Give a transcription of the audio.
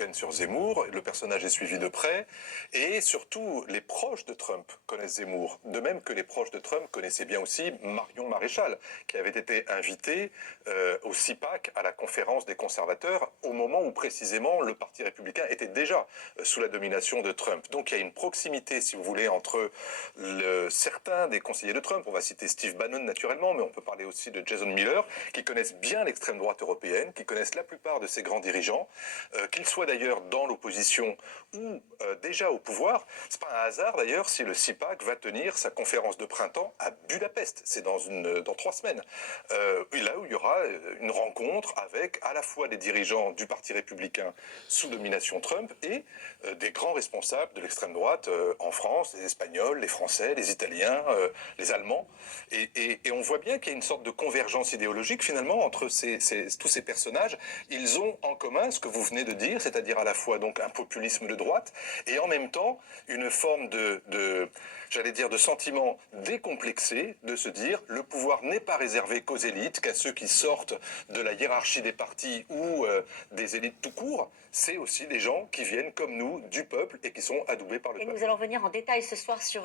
week-end sur Zemmour, le personnage est suivi de près, et surtout les proches de Trump connaissent Zemmour, de même que les proches de Trump connaissaient bien aussi Marion Maréchal, qui avait été invitée au CIPAC, à la conférence des conservateurs, au moment où précisément le Parti républicain était déjà sous la domination de Trump. Donc il y a une proximité, si vous voulez, entre certains des conseillers de Trump, on va citer Steve Bannon naturellement, mais on peut parler aussi de Jason Miller, qui connaissent bien l'extrême droite européenne, qui connaissent la plupart de ces grands dirigeants, qu'ils soient d'ailleurs dans l'opposition ou déjà au pouvoir. C'est pas un hasard d'ailleurs si le CIPAC va tenir sa conférence de printemps à Budapest. C'est dans 3 semaines. Là où il y aura une rencontre avec à la fois des dirigeants du Parti républicain sous domination Trump et des grands responsables de l'extrême droite en France, les Espagnols, les Français, les Italiens, les Allemands. Et on voit bien qu'il y a une sorte de convergence idéologique finalement entre tous ces personnages. Ils ont en commun ce que vous venez de dire, c'est-à-dire à la fois donc un populisme de droite et en même temps une forme j'allais dire, de sentiment décomplexé, de se dire le pouvoir n'est pas réservé qu'aux élites, qu'à ceux qui sortent de la hiérarchie des partis ou des élites tout court. C'est aussi des gens qui viennent comme nous du peuple et qui sont adoubés par le peuple. Et nous allons venir en détail ce soir sur